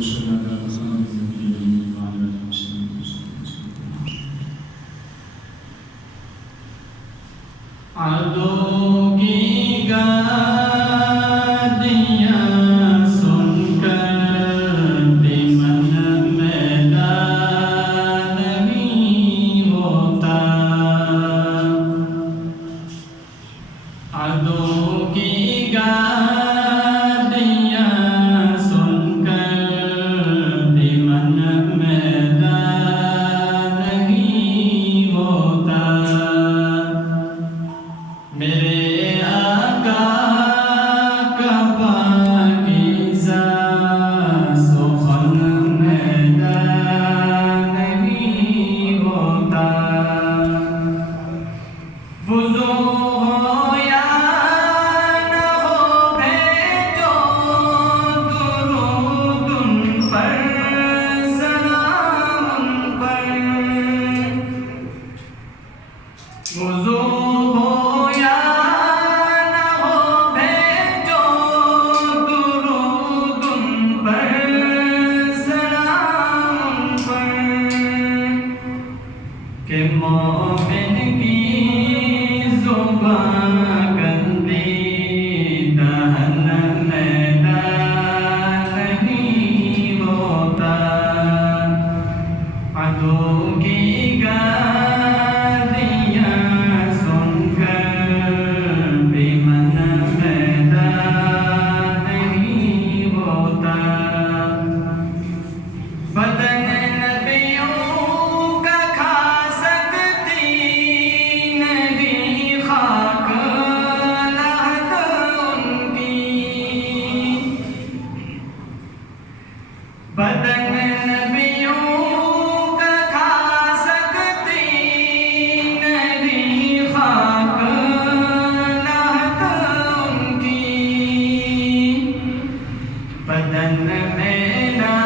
صل على محمد وعلى آله وصحبه وسلم. عدو کی گالیاں سن کر بھی من میدان نہیں ہوتا. عدو کی گالیاں سن کر بھی من میدان نہیں ہوتا. میرے آقا کا پاکیزہ سخن میدان نہیں ہوتا. وضو ہو یا نہ ہو بھیجو درود ان پر سلام ان پر. وضو ہو یا نہ ہو بھیجو درود ان پر سلام ان پر. کہ مومن کی زبان گندی دہن میدان نہیں ہوتا. عدو کی گالیاں سن کر بھی من میدان نہیں ہوتا. بدن نبیوں کا کھا سکتی نہیں خاک لحد ان کی. بدن نبیوں کا کھا سکتی نہیں خاک لحد ان کی. بدن میرا